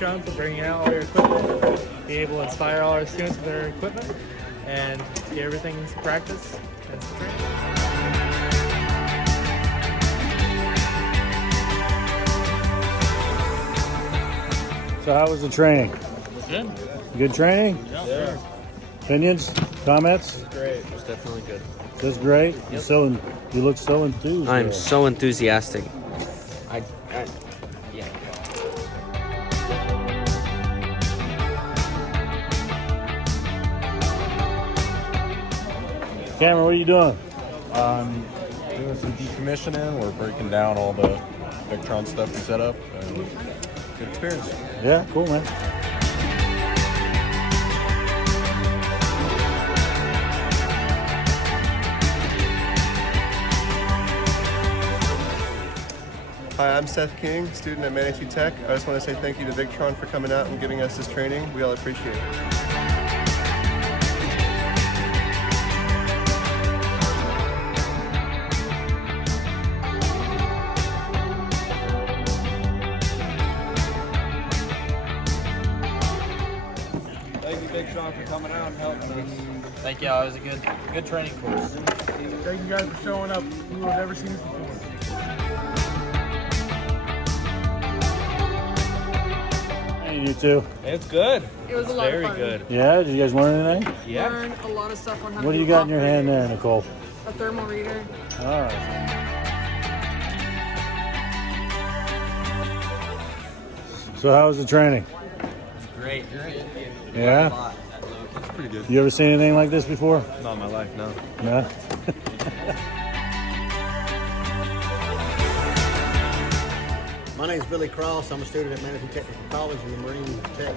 Victron for bringing out all your equipment, be able to inspire all our students with their equipment, and get everything to practice and to train. So how was the training? Good. Good training? Yeah. Opinions? Comments? Great. It was definitely good. Just great. Yep. You look so enthused. I'm so enthusiastic. Yeah. Cameron, what are you doing? Doing some decommissioning. We're breaking down all the Victron stuff we set up. And good experience. Yeah, cool, man. Hi, I'm Seth King, student at Manatee Tech. I just want to say thank you to Victron for coming out and giving us this training. We all appreciate it. Thank you, Victron, for coming out and helping us. Thank you. It was a good training course. Thank you guys for showing up. We have never seen this before. Hey, you two. It's good. It was a lot Very of fun. good. Yeah, did you guys learn anything? Yeah. Learned a lot of stuff on how to What do do you got in your operators, hand there, Nicole? A thermal reader. All right. So how was the training? Great. Yeah? It's pretty good. You ever seen anything like this before? Not in my life, no. No? My name is Billy Cross. I'm a student at Manatee Technical College in the Marine Tech.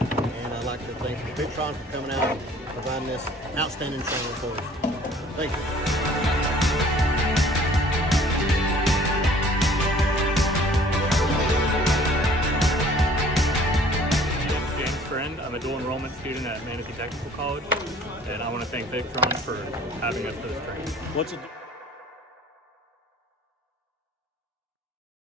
And I'd like to thank Victron for coming out and providing this outstanding training for us. Thank you. James Friend. I'm a dual enrollment student at Manatee Technical College, and I want to thank Victron for having us for this training. What's it?